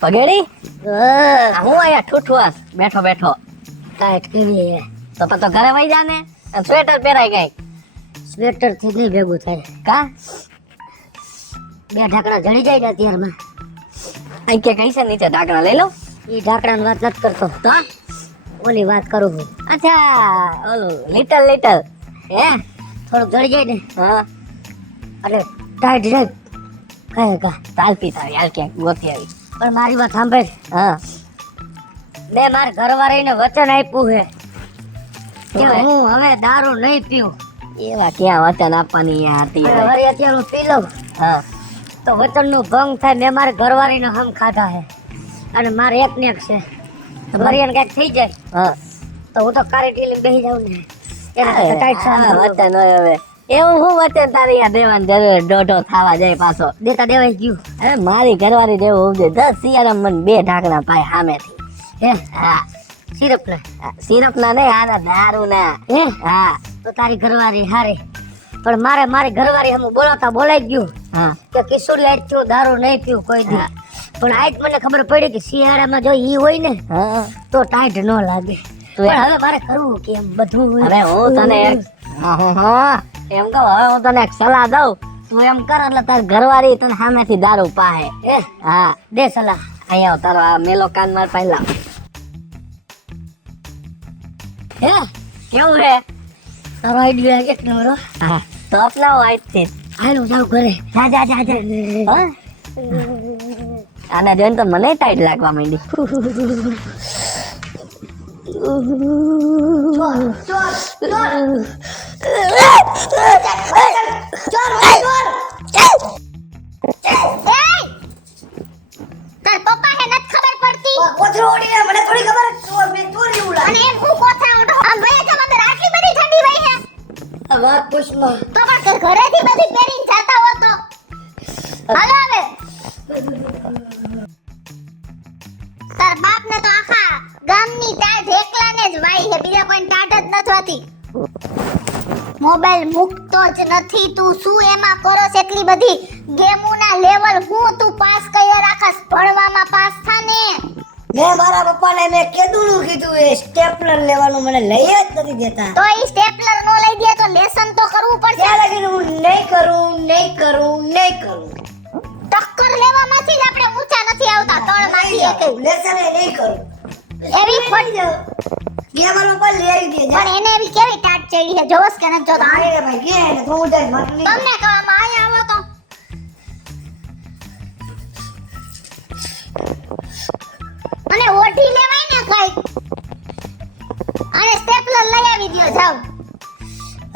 પગેડી હા, હું આયા ઠૂઠવાસ બેઠો બેઠો ટાઈટ કેવી હે? તો પછી ઘરે વઈ જા ને સ્વેટર પહેરાય ગઈ સ્વેટર થી નહીં ભેગું થાય. કા બે ઢાંકણા જડી જાય ને અત્યારમાં. અહીં કે કઈ છે નીચે ઢાંકણા લઈ લો એ ઢાંકણાની વાત નથી કરતો, તો ઓલી વાત કરું હું. અચ્છા ઓલું લિટલ હે થોડુંક જડી જાય ને હા એટલે ટાઈટ જાય કાંઈ કા. ચાલતી તારી હાલ ક્યાંક ગોતી આવી પણ મારી વાત સાંભળ, હા મેં મારા ઘરવાળીને વચન આપ્યું છે કે શું હે? હું હવે દારૂ નહીં પીવું. એવા ક્યાં વચન આપવાની યાર હતી ઘરવાળી અત્યારે હું પી લઉં હા તો વચનનો ભંગ થાય. મેં મારા ઘરવાળીને હમ ખાધા છે અને મારે એક ને એક છે. તો મરિયાને કાંઈક થઈ જાય હા તો હું તો કારી ટીલી બેસી જાઉં ને એને કરતાં ટાઈટ સહન કરવું. વચન હોય હવે એવું હું વચન તારી યાર દેવાની જરૂર દોઢો થવા જાય પાછો દેતા દેવાય ગયું અરે મારી ઘરવાળી જેવું હોવું જોઈએ 10 શિયાળામાં મને 2 ઢાંકણા પાય સામેથી હે હા સિરપ ને સિરપ ના નહીં આના દારૂ ના હે હા તો તારી ઘરવાળી હારે. પણ મારી ઘરવાળી હમ બોલાતા બોલાઈ ગયું હા કે કિશોરી આજ તું દારૂ નહીં પીવું કોઈ દી. પણ આજ મને ખબર પડી કે શિયાળામાં જો ઈ હોય ને હા તો ટાઈટ ન લાગે. તો પણ હવે મારે કરવું કેમ બધું હોય. અરે હું તને એક હા એમ કહું હવે હું તને એક સલાહ દઉં તું એમ કર એટલે તારી ઘરવાળી તને સામેથી દારૂ પાહે હે હા દે સલાહ. અહીંયા આવ, તારો આ મેલો કાન માર પહેલા હે કેવું રે તારો આઈડિયા એક નંબર હો. હા તો અપનાવો આજથી હાલ હું જાઉં ઘરે. જા જા જા જા હા? આને જોઈને તો મને ટાઈટ લાગવા માંડી તાર પપ્પા હે નત ખબર પડતી કોથળો ઓડીને મને થોડી ખબર ચોર મે ચોરી ઉલા. અને એમ હું કોથા ઉઠો આમ ભય જમ અંદર આટલી બધી ઠંડી વઈ હે આ વાત પૂછમાં તો પણ ઘરેથી બધી પહેરીને જાતા હો તો હાલો હવે તાર બાપ ને તો આખા ગામની ટાઢ એકલાને જ વાઈ હે બીજા કોઈ ટાઢ જ નથી હોતી મોબાઈલ મૂકતો જ નથી તું શું એમાં કરો છે એટલી બધી ગેમોના લેવલ હું તું પાસ કર્યો રાખસ ભણવામાં પાસ થાને મેં મારા પપ્પાને મેં કીધું એ સ્ટેપલર લેવાનું મને લઈ જ નથી દેતા. તો ઈ સ્ટેપલર નો લઈ દે તો લેસન તો કરવું પડશે ત્યાં લગીને હું નહીં કરું. ટક્કર લેવામાંથી જ આપણે ઊંચા નથી આવતા ત્રણમાંથી એકેય. લેસન એ નહીં કરું. એવી ખોટી ગયા મારા પપ્પા લઈ આવી દે. પણ એને એવી કેવી ટાટ ચડી છે જોવસ કે નથી જોતા આને ભાઈ ગયા ને તો હું જાય મત નહીં. તમને કહેવામાં આયા આવો તો અને ઓઢી લેવાય ને કઈ અને સ્ટેપલર લઈ આવી દ્યો જાવ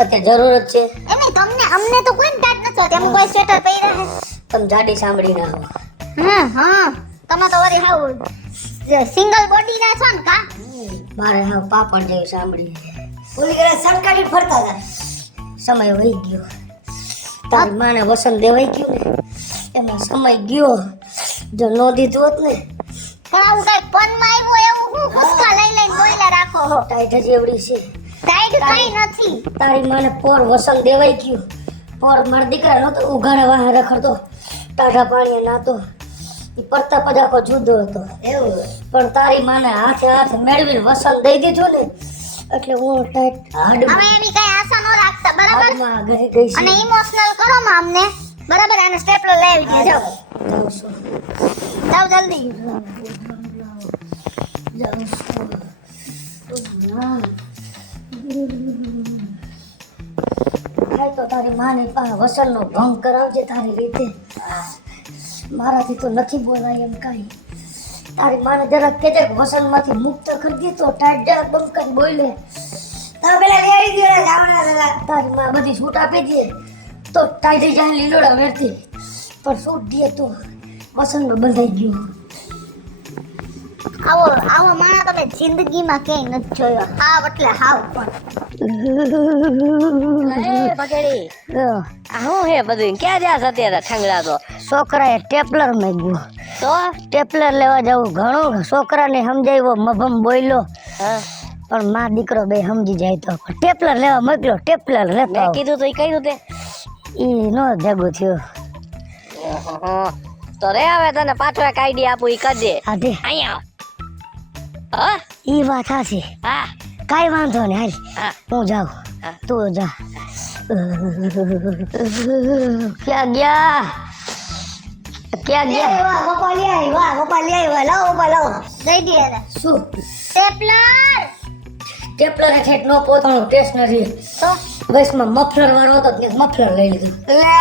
અત્યારે જરૂરત છે. એમને તમને અમને તો કોઈ ટાટ નથી હોતી અમે કોઈ સ્વેટર પહેર્યા છે તમે જાડી સાંભળી ના આવો. હા તમે તો વળી હાવ સિંગલ બોડી ના છો ને કા મારે હા પાપડ જેવી સાંભળી. ઓલી ઘરે સરકારી ફરતા હતા. સમય વહી ગયો. તારી માને વસન દેવાઈ ગયું ને એમાં સમય ગયો. જો નો દીધું હોત ને આવું કઈ પનમાં આવ્યું એવું હું કુસકા લઈ લઈને બોઈલા રાખો હો ટાઈટ જ એવડી છે. ટાઈટ કઈ નથી તારી માને પોર વસન દેવાઈ ગયું. પોર મારા દીકરા નતો ઉઘાડા વાહ રખડતો ટાઢા પાણીએ નાતો. ઈ પડતા પજાકો જુદો હતો એવું. પણ તારી માને હાથે હાથ મેળવીને વસન દઈ દીધું ને એટલે હું ટાઈટ હવે એવી કઈ આશા ન રાખતા બરાબર હાડમાં ઘરે ગઈ છે. અને ઇમોશનલ કરો માં અમને બરાબર અને સ્ટેપલર લઈ આવી દે જાઓ જાઉં છું. જાઓ જલ્દી જાઉં છું. કાંઈ તો તારી માની પાસે વસનનો ભંગ કરાવજે તારી રીતે. મારાથી તો નથી બોલાય એમ કાંઈ. તારી માને જરાક કહેજે કે વસનમાંથી મુક્ત કરી દે તો ટાઈટ જરાક બંધ કરી બોલે. તમે પેલા લઈ આવી દો ને જાવણા પેલા. તારી માં બધી છૂટ આપી દે તો ટાઈટ જાય લીલોડા વેરથી. પણ છૂટ દે તો વસનમાં બંધાઈ ગયું. આવો માણા તમે જિંદગીમાં ક્યાંય નથી જોયો હાવ એટલે હાવ પણ એ પગેડી આ હું હે બધું ક્યાં જા અત્યારે ઠંગડા તો છોકરાએ સ્ટેપલર માંગ્યું તો સ્ટેપલર લેવા જવું ઘણું છોકરાને સમજાવ્યો મભમ બોલ્યો હા પણ માં દીકરો બે સમજી જાય તો સ્ટેપલર લેવા મોકલ્યો સ્ટેપલર લેતો મેં કીધું તો એ કહ્યું તે ઈ નો ભેગું થયો. તો રે હવે તને પાછો એક આઈડિયા આપું ઈ કરજે હા દે અહીંયા આવ. ઈ વાત હાચી હા કાઈ વાંધો નહીં હાલ હા હું જાઉં હા. તું જા ક્યાં ગયા ક્યાં ગયા વાહ પપ્પા લે આવી વાહ પપ્પા લે આવી લાવો પપ્પા લાવો દઈ દે એને શું સ્ટેપલર ટેપલર છે નો પોતાનું સ્ટેશનરી તો બસમાં મફલર વાળો હતો ને મફલર લઈ લીધું લે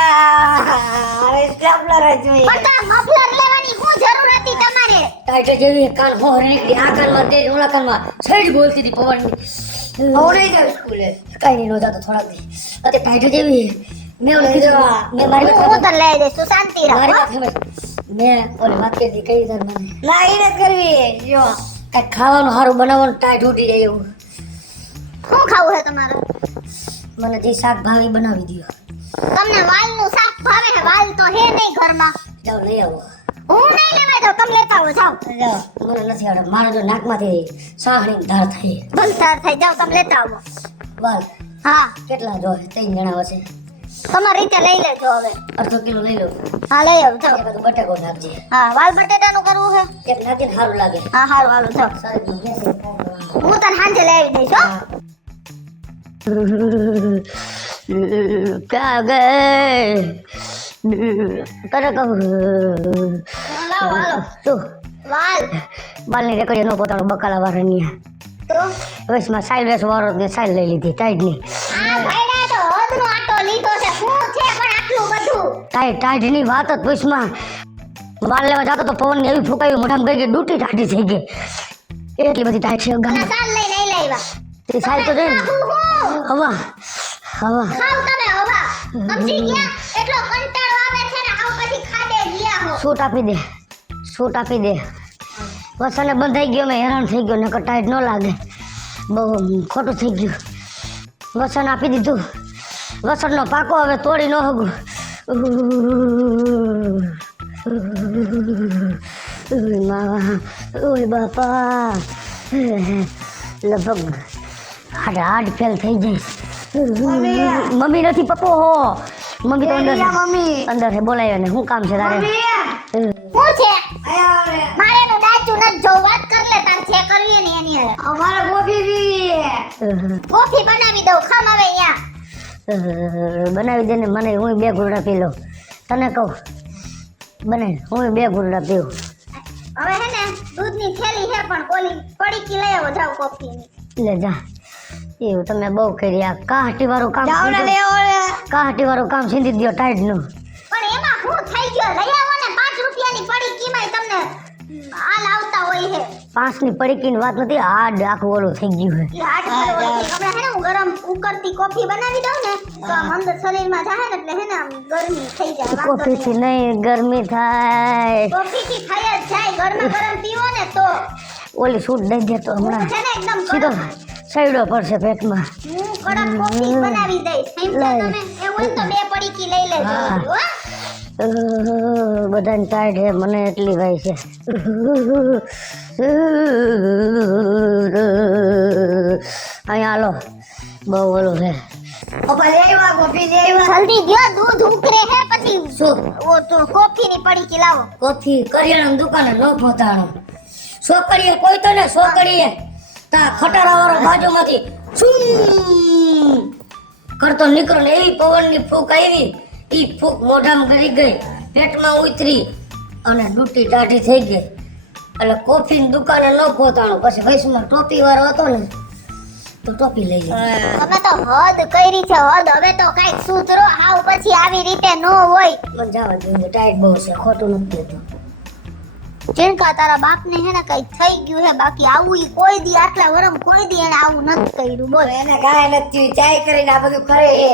હવે સ્ટેપલર જ જોઈએ પણ તાર મફલર લેવાની શું જરૂર હતી તમારે ટાઈટર જેવી કાન હોર નીકળી આ કાનમાં તે ઓલા કાનમાં છેડ બોલતી હતી પવનની હું નહીં જાઉં સ્કૂલે કઈ નહીં નો જાતો થોડાક દી અતે ટાઈટર જેવી મેં ઓલે કીધું મેં મારી હું વાત તો લઈ દઈશ તું શાંતિ મારી રાખ વાત સમજ મેં ઓલે વાત કરી હતી કઈ તાર મને ના એને જ કરવી જો કઈ ખાવાનું સારું બનાવવાનું ટાઈટ ઉઠી જાય એવું શું ખાવું છે તમારે મને જે શાક ભાવી બનાવી દો તમને વાલનું શાક ભાવે છે વાલ તો હે નહીં ઘરમાં જાઓ લઈ આવો હું નહીં લેવા દઉં તમે લેતા આવો જાઓ જાઓ મને નથી આવડે મારે જો નાકમાંથી સાહણી ધાર થઈ બંધાર થઈ જાઓ તમે લેતા આવો વાલ હા કેટલા જોઈએ 3 જણા હશે તમારી રીતે લઈ લેજો હવે અડધો કિલો લઈ લો હા લઈ આવો જાઓ એકાદું બટાકો નાખજે હા વાલ બટેટાનું કરવું છે એક નાખીને સારું લાગે હા હારું હાલો જાઓ સારી રીતે બેસી હું તને સાંજે લઈ આવી દઈશ હો ક્યાં ગયે તને કહું લાવો હાલો શું વાલ બાલની રેકડીએ નો પોતાનો બકાલા વાળા તો વચમાં સાઈડ વેસ વાળો ને સાઈડ લઈ લીધી ટાઈટની આ ભાઈડા તો હદનો આટો લીધો છે શું છે પણ આટલું બધું ટાઈટની વાત જ વચમાં બાલ લેવા જતો તો પવન એવી ફૂંકાયું મોઢામાં ગઈ ગઈ ડૂટી ટાઢી થઈ ગઈ એટલી બધી ટાઈટ છે અને ગામમાં સાલ લઈને નહીં લાવ્યા તે સાઈડ તો જઈને હવા હવા ખાવ તમે હવા સમજી ગયા એટલો કંટાળો આવે છે ને આવ પછી ખાડે ગયા હો સૂટ આપી દે વસને બંધાઈ ગયો મેં હેરાન થઈ ગયો નકર ટાઈટ ન લાગે બહુ ખોટું થઈ ગયું વસન આપી દીધું વસનનો પાકો હવે તોડી ન હગું ઓય બાપા લગભગ હાડ ફેલ થઈ જાય મમ્મી નથી પપ્પો હો મમ્મી તો અંદર છે બોલાયો ને શું કામ છે તારે શું છે મારે એનું દાચું નથી જોવું વાત કર લે તાર જે કરવી ને એની હારે અમારે કોફી કોફી બનાવી દઉં ખમ હવે અહીંયા બનાવી દે ને મને હું 2 ઘૂંટડા પી લઉં તને કહું બને હું 2 ઘૂંટડા પીવું હવે હે ને દૂધની થેલી છે પણ કોલી પડીકી લઈ આવો જાવ કોફીની લે જા એવું તમે બહુ કરી આ કાહટી વાળું કામ કાહટી વાળું કામ સીંધી દ્યો ટાઈટ નું પણ એમાં શું થઈ ગયો લઈ આવો ને 5 રૂપિયાની પડીકીમાં તમને હાલ આવતા હોય છે 5 ની પડીકીની વાત નથી હાડ આખું ઓલું થઈ ગયું છે ઈ હાથ હમણાં હે ને હું ગરમ ઉકળતી કોફી બનાવી દઉં ને તો આમ અંદર શરીરમાં જાય ને એટલે હે ને આમ ગરમી થઈ જાય વાંધો કોફીથી નહીં. નહીં ગરમી થાય કોફીથી થઈ જ જાય ગરમા ગરમ પીવો ને તો ઓલી સૂટ દઈ દે તો હું હમણાં છે ને એકદમ સીધો કડક સૈડો પડશે પેટમાં હું કડક કોફી બનાવી દઈશ સમજ્યા તમે એવું હોય તો 2 પડીકી લઈ લેજો હા. હો બધાને ટાઈટ છે મને એટલી ભાઈ છે અહીંયા હાલો બહુ ઓલું છે પપ્પા લઈ આવ્યા કોફી લઈ આવ્યા જલ્દી ગયો દૂધ ઉકળે હે પછી શું ઓ તો કોફીની પડીકી લાવો કોફી કરિયાણાની દુકાને ન પહોંચાણો છોકરીએ કોઈ તો ને છોકરીએ તા ખટારા વાળો બાજુમાંથી શું કરતો નીકળો ને એવી પવનની ફૂંક આવી ઈ ફૂંક મોઢામાં ગળી ગઈ પેટમાં ઉતરી અને ડૂટી ટાઢી થઈ ગઈ એટલે કોફીની દુકાને ન પહોંચાણો પછી વૈષ્ણવ ટોપી વાળો હતો ને તો ટોપી લઈ લીધી તમે તો હદ કરી છે હદ હવે તો કઈક સુધરો હાવ પછી આવી રીતે ન હોય મને જવા જોઈએ ટાઈટ બહુ છે ખોટું નથી કહેતો ચિંકા તારા બાપને હે ને કઈ થઈ ગયું હે બાકી આવું ઈ કોઈ દી આટલા વરમ કોઈ દી એને આવું નથી કર્યું બોલ એને કાંઈ નથી ચાય કરીને આ બધું કરે એ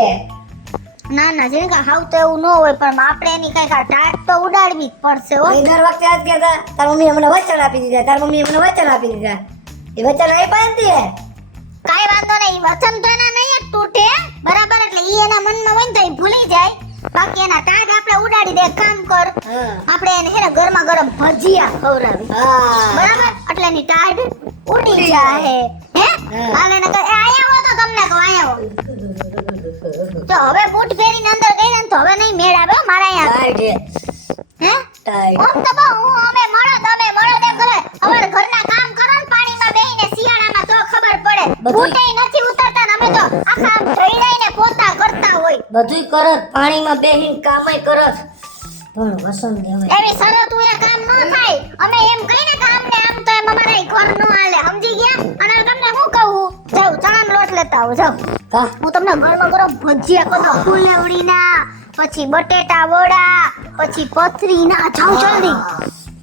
ના ના ચિંકા હાવ તો એવું ન હોય પણ આપણે એની કઈક આ ટાટ તો ઉડાડવી જ પડશે હો દર વખતે આજ કહેતા તાર મમ્મીએ મને વચન આપી દીધા તાર મમ્મીએ મને વચન આપી દીધા એ વચન આપ્યા નથી કાઈ વાંધો નહીં વચન તો એના નહીં જ તૂટે બરાબર એટલે ઈ એના મનમાં હોય ને તો ઈ ભૂલી જાય બાકી એના ટાટ આપણે ઉડાડી દે એક કામ કર આપણે એને હે ને ગરમા ગરમ ભજીયા ખવડાવી બરાબર એટલે એની ટાઢ ઉડી જાય હે હાલે ને આયા હો તો તમને કહો આયા હો તો હવે બૂટ પહેરીને અંદર ગઈ ને તો હવે નહીં મેળ આવે હો મારા અહીંયા હે ટાઈટ આમ તો બહુ અમે મળદ એમ કરે અમારા ઘરના કામ કરો ને પાણીમાં બેહીને શિયાળામાં તો ખબર પડે બધું- ફૂટેય નથી ઉતરતા ને અમે તો આખા આમ ઢળીને પોતા કરતા હોય બધુંય કરત પાણીમાં બેહીને કામય કરત પણ વસંત કહેવાય એવી શરત એ કામ ન થાય અમે એમ કહીને કે આમને આમ તો એમ અમારા ઘર નો હાલે સમજી ગયા અને તમને હું કહું જાવ ચણાનો લોટ લેતા આવો જાવ હા હું તમને ગરમા ગરમ ભજીયા કરું ફૂલેવડીના પછી બટેટા વડા પછી પથરીના જાવ જલ્દી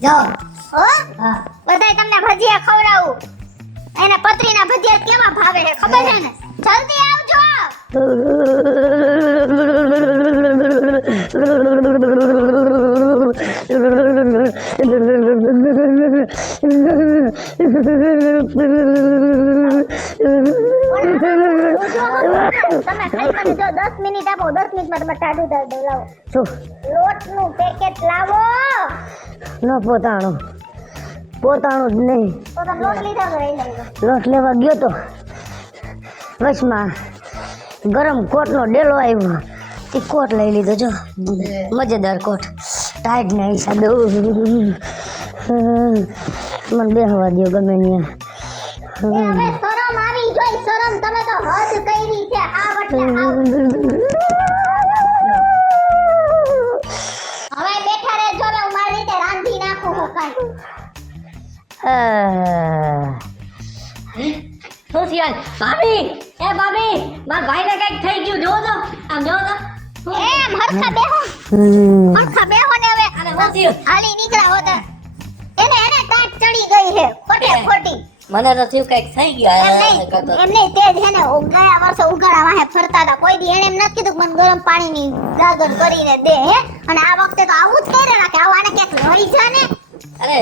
જાઓ હો હા બધાય તમને ભજીયા ખવડાવું એને પથરીના ભજીયા કેવા ભાવે છે ખબર છે ને જલ્દી આવજો તમે ખાઈ મને જો 10 મિનિટ આપો 10 મિનિટમાં તમે ટાઢું ટાઢું લાવો શું લોટનું પેકેટ લાવો ન પોતાણું જ નહીં તો તમે લોટ લીધા તો લઈ લેજો લોટ લેવા ગયો તો વચમાં ગરમ કોટનો ડેલો આવ્યો તે કોટ લઈ લીધો જો મજેદાર કોટ ટાઈટ ના હિસાબે મને બેહવા દો ગમે ત્યાં એ હવે શરમ આવી જોઈ શરમ તમે તો હદ કરી છે આ વટે હવે બેઠા રહેજો ને હું મારી રીતે રાંધી નાખું હું કાંઈ શું થયું ભાભી એ ભાભી મારા ભાઈને કઈક થઈ ગયું જોવો તો આમ જોવો તો એમ હરખા બેહો ને હવે અને શું થયું હાલી નીકળ્યા હોતા એને ટાટ ચડી ગઈ છે ખોટે ખોટી મને તો થયું કઈક થઈ ગયું એમ નહીં તે જ હે ને ગયા વર્ષે ઉગાડા વાહે ફરતા હતા કોઈ દી એને એમ નથી કીધું કે મને ગરમ પાણીની ગાગર કરીને દે હે અને આ વખતે તો આવું જ કરી રાખે આવું આને ક્યાંક લઈ જા ને અરે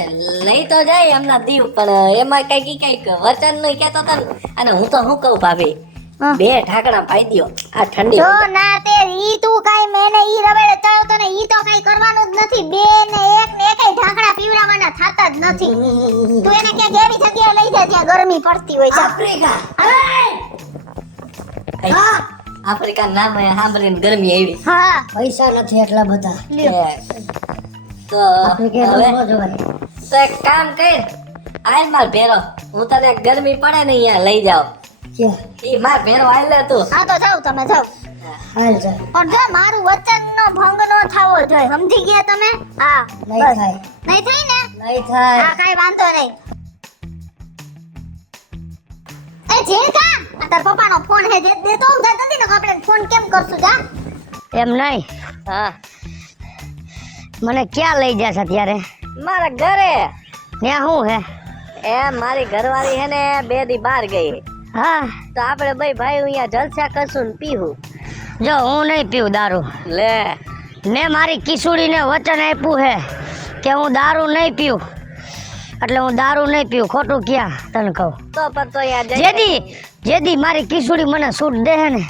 લઈ તો જાય એમના દીવ પણ એમાં કઈક વચન નહીં કેતો તને અને હું તો શું કહું ભાભી હા. 2 ઢાંકણા પાઈ દ્યો આ ઠંડી જો ના તે ઈ તું કાઈ મેને ઈ રવેડે ચાવ તો ને ઈ તો કાઈ કરવાનું જ નથી બે ને એક ઢાંકણા પીવડાવવાના થાતા જ નથી તું એને ક્યાંક એવી જગ્યાએ લઈ જા જ્યાં ગરમી પડતી હોય છે આફ્રિકા આફ્રિકા નામ સાંભળીને ગરમી આવી હા પૈસા નથી એટલા બધા તો આફ્રિકા હવે ન જોવાય તો એક કામ કર આય માર ભેરો હું તને ગરમી પડે ને અહીંયા લઈ જાવ ક્યાં ઈ માર ભેરો આય લે તું હા તો જાવ તમે જાવ હાલ જા પણ જો મારું વચનનો ભંગ ન થાવો જોઈએ સમજી ગયા તમે હા નહીં બસ. થાય નહીં થઈ ને નહીં થાય હા કાઈ વાંધો નહીં એ જીણકા આ તાર પપ્પાનો ફોન હે જે દે તો હું જતી નથી ને આપણે ફોન કેમ કરશું જા એમ નહીં હા મને ક્યાં લઈ જશે ત્યારે મારા ઘરે ત્યાં શું હે એ મારી ઘરવાળી હે ને 2 દી બહાર ગઈ હા તો આપણે બે ભાઈ અહીંયા જલસા કરશું ને પીવું જો હું નહીં પીવું દારૂ લે ને મારી કિશોરીને વચન આપ્યું હે કે હું દારૂ નહીં પીવું એટલે હું દારૂ નહીં પીવું ખોટું ક્યાં તને કહું તો પણ તો અહીંયા જેદી મારી કિશોરી મને સૂટ દે હે ને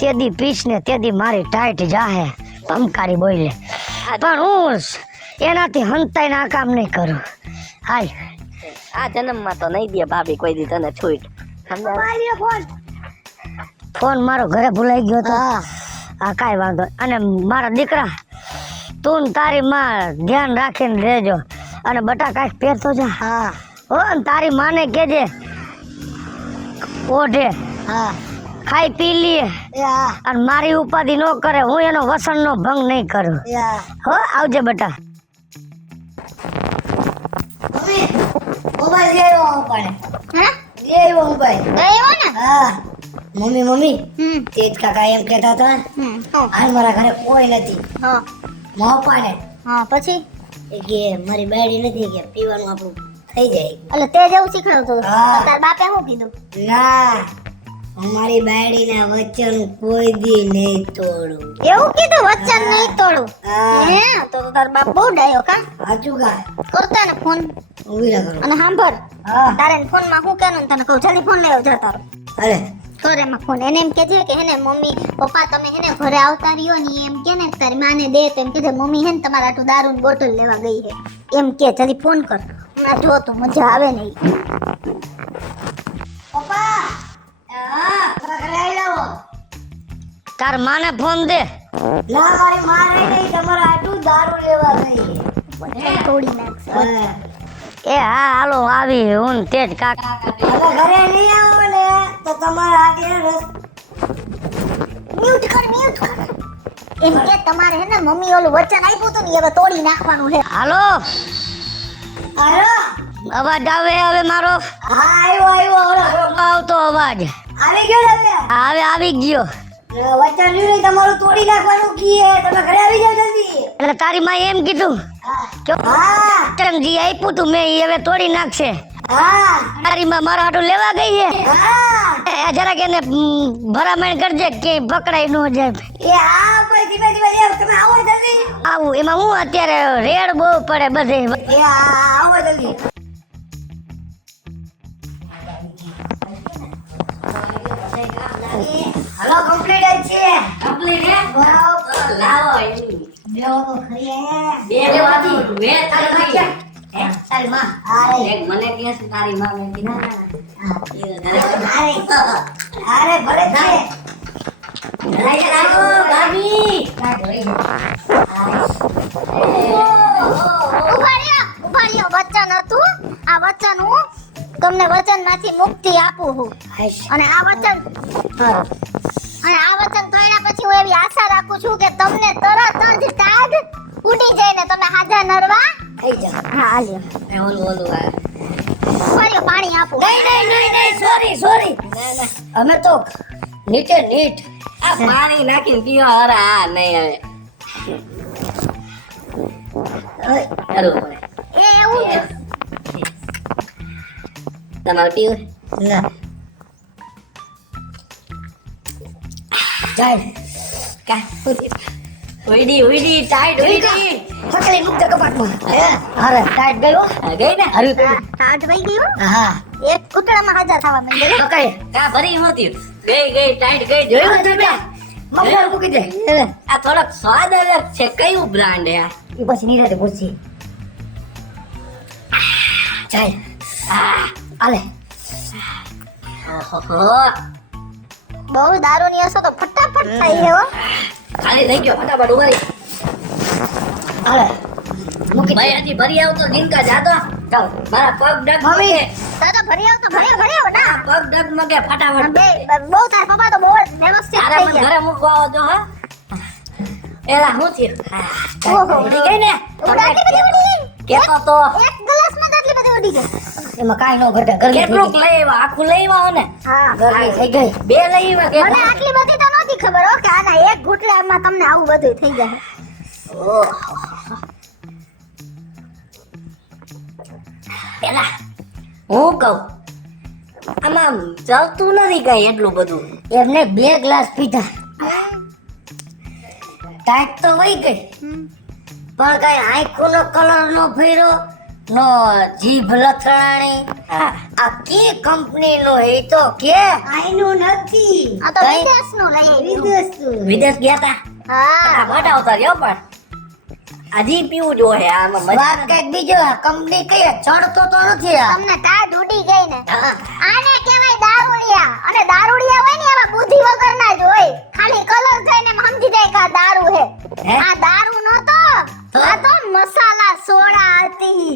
તેદી પીશ ને તેદી મારી ટાઈટ જાહે પમકારી બોલે પણ હું એનાથી હંતાઈને આ કામ નહીં કરું હાલ આ જન્મમાં તો નહીં દે ભાભી કોઈ દી તને છૂટ ફોન મારો ઘરે ભૂલાઈ ગયો તો આ કાંઈ વાંધો અને મારા દીકરા તું ને તારી માં ધ્યાન રાખીને રહેજો અને બટા કાંઈક પહેરતો જા હા હો ને તારી માને કહેજે ઓઢે હા ખાઈ પી લઈએ અને મારી ઉપાધિ ન કરે હું એનો વસનનો ભંગ નહીં કરું હો આવજે બટા મોબાઈલ લઈ આવ્યો પડે હા લઈ આવ્યો મોબાઈલ ગયો ને હા મમ્મી તેજ કાકા એમ કહેતા હતા હા હાલ મારા ઘરે કોઈ નથી હા મોપાને હા પછી એ કે મારી બાયડી નથી કે પીવાનું આપણું થઈ જાય એટલે તે જેવું શીખવાડતો હતો હા. તાર બાપે શું કીધું ના અમારી બાયડીના વચન કોઈ દી નહીં તોડું એવું કીધું વચન નહીં તોડું હા હે તો તાર બાપ બહુ ડાયો કા સાચું કા કરતા ને ફોન ઉભી રાખો અને સાંભળ હા તારે ફોન માં હું કેનું તને કહું જલ્દી ફોન લેવો જા તારો અરે કર એમાં ફોન એને એમ કહેજે કે હેને મમ્મી પપ્પા તમે હેને ઘરે આવતા રહ્યો ને ઈ એમ કે ને તારી માને દે તો એમ કહેજે મમ્મી હે ને તમારા આટલું દારૂની બોટલ લેવા ગઈ છે એમ કે જલ્દી ફોન કર હમણાં જો તો મજા આવે નહીં તાર માને ફોન દે. ના મારી માં રહી નહીં, તમારે આટલું દારૂ લેવા ગઈ. તોડી નાખશે. હા. એ હા હાલો આવી હું ને તેજ કાકા. હવે ઘરે નહીં આવો ને તો તમારા આગળ મ્યુટ કર. એમ કે તમારે હે ને મમ્મી ઓલું વચન આપ્યું હતું ને એ હવે તોડી નાખવાનું છે. હાલો હાલો. અવાજ આવે હવે મારો? હા આવ્યો ઓલો આવતો અવાજ આવી ગયો ને હવે. હવે આવી ગયો. વચન રહ્યું નહીં, તમારું તોડી નાખવાનું કીએ. તમે ઘરે આવી જાવ જલ્દી. એટલે તારી માએ એમ કીધું કે હા જે આપ્યું તું મેં ઈ હવે તોડી નાખશે. હા તારી માં મારા હાટું લેવા ગઈ છે. હા. એ જરાક એને ભરામણ કરજે કે પકડાઈ ન જાય. એ આ કોઈ ધીમે ધીમે જાવ. તમે આવો જલ્દી. આવું એમાં હું અત્યારે રેડ બહુ પડે બધે. એ આવો જલ્દી. હલો કમ્પ્લીટ જ છે. કમ્પ્લીટ હે? બરાબર. લાવો એની. બેવો તો ખરી હે. બે લેવાથી મે તારી માં ક્યાં? હે તારી માં. અરે એક મને કે છે તારી માં મે કીધું. અરે ભલે છે. લાવો ભાભી. ઉભા રહ્યો વચન હતું. આ વચન હું તમને વચનમાંથી મુક્તિ આપું છું. અને આ વચન તોડ્યા પછી હું એવી આશા રાખું છું કે તમને તરત જ ટાઢ ઉડી જાય ને તમે હાજા નરવા થઈ જા. હા હાલ્યો. એ ઓલું ફર્યો પાણી આપું. નહીં સોરી. ના અમે તો નીચે નીટ આ પાણી નાખીને પીવા હરા. આ નહીં હવે કરવું પડે. એ એવું જ. તમારે પીવું? ના જાય કા ઉઈડી ટાઈટ ઉઈડી પકડી મુક્ત કપાટમાં. અરે ટાઈટ ગયો. ગઈ ને હરવી પડી. ટાઢ વઈ ગયું. હા એક કૂતરામાં હાજર થવા માંડ્યો. પકડી કા ભરી હોતી ગઈ ટાઈટ ગઈ જોયું તમે મગર મૂકી દે. આ થોડોક સ્વાદ અલગ છે. કયું બ્રાન્ડ હે આ? એ પછી નીરાતે પૂછી જાય. આલે ઓહો બહુ દારૂની હશો તો ફટાફટ થઈ ગયો. ખાલી થઈ ગયો. ફટાફટ ઉભરી આલે મૂકી ભાઈ હજી ભરી આવતો જીનકા જાતો. ચાલ મારા પગ ડગ મમ્મી દાદા ભરી આવ તો ભર્યો ના. પગ ડગ મગે ફટાફટ. બે બહુ તાર પપ્પા તો બહુ જ વ્યવસ્થિત તારે થઈ મને ગયા. ઘરે મૂકવા આવો જો હા. એલા હું થયું? ઓહો. ઉડી ગઈ ને આટલી બધી ઉડી. કેતો તો એક ગ્લાસમાં જ આટલી બધી ઉડી ગઈ. એમાં કાઈ નો ઘટે. કેટલું લઈ આવ્યા? આખું લઈ આવ્યા ને? હા ગરમી થઈ ગઈ. બે લઈ આવ્યા મને આટલી બધી તો નહોતી ખબર હો કે આના એક ઘૂંટડામાં તમને આવું બધું થઈ જાય. પેલા હું કહું આમાં ચાલતું નથી કઈ એટલું બધું. એમને 2 ગ્લાસ પીધા. ટાઈટ તો વહી ગઈ પણ કઈ આંખોનો કલર નો ફેર્યો નો જીભ લથડાણી. આ કી કંપની નો એ તો કે આઈનું નથી. આ તો વિદેશનું લઈ આવ્યું. વિદેશ ગયા તા. હા મોટા ઉતાર ગયો પણ હજી પીવું જોઈએ. આમાં મજા કઈક બીજો કંપની કઈ ચડતો તો નથી આ. તમને ટાઢ ઉડી ગઈ ને. હા. આને કહેવાય દારૂડિયા. અને દારૂડિયા હોય ને એવા બુદ્ધિ વગરના જ હોય. ખાલી કલર જોઈને એમ સમજી જાય કે આ દારૂ હે. હે? આ દારૂ નતો. આ તો મસાલા સોડા હતી.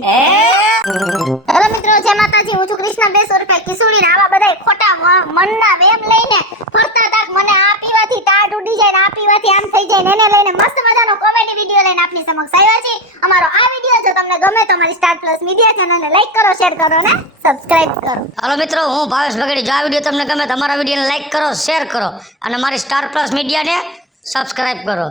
હેલો મિત્રો, જય માતાજી. હું છું કૃષ્ણ 200 રૂપિયા કિશોરી ને આવા બધા ખોટા મનના વેમ લઈને ફરતા તાક મને આ પીવાથી ટાઢ ઉડી જાય ને આ પીવાથી આમ થઈ જાય ને એને લઈને મસ્ત મજાનો કોમેડી વિડિયો લઈને આપની સમક્ષ આવ્યા છે. અમારો આ વિડિયો જો તમને ગમે તો અમારી સ્ટાર પ્લસ મીડિયા ચેનલને લાઈક કરો, શેર કરો ને સબસ્ક્રાઇબ કરો. હાલો મિત્રો, હું ભાવેશ બગડી. જો આ વિડીયો તમને ગમે તો અમારા વિડીયોને લાઈક કરો, શેર કરો અને મારી સ્ટાર પ્લસ મીડિયાને સબસ્ક્રાઇબ કરો.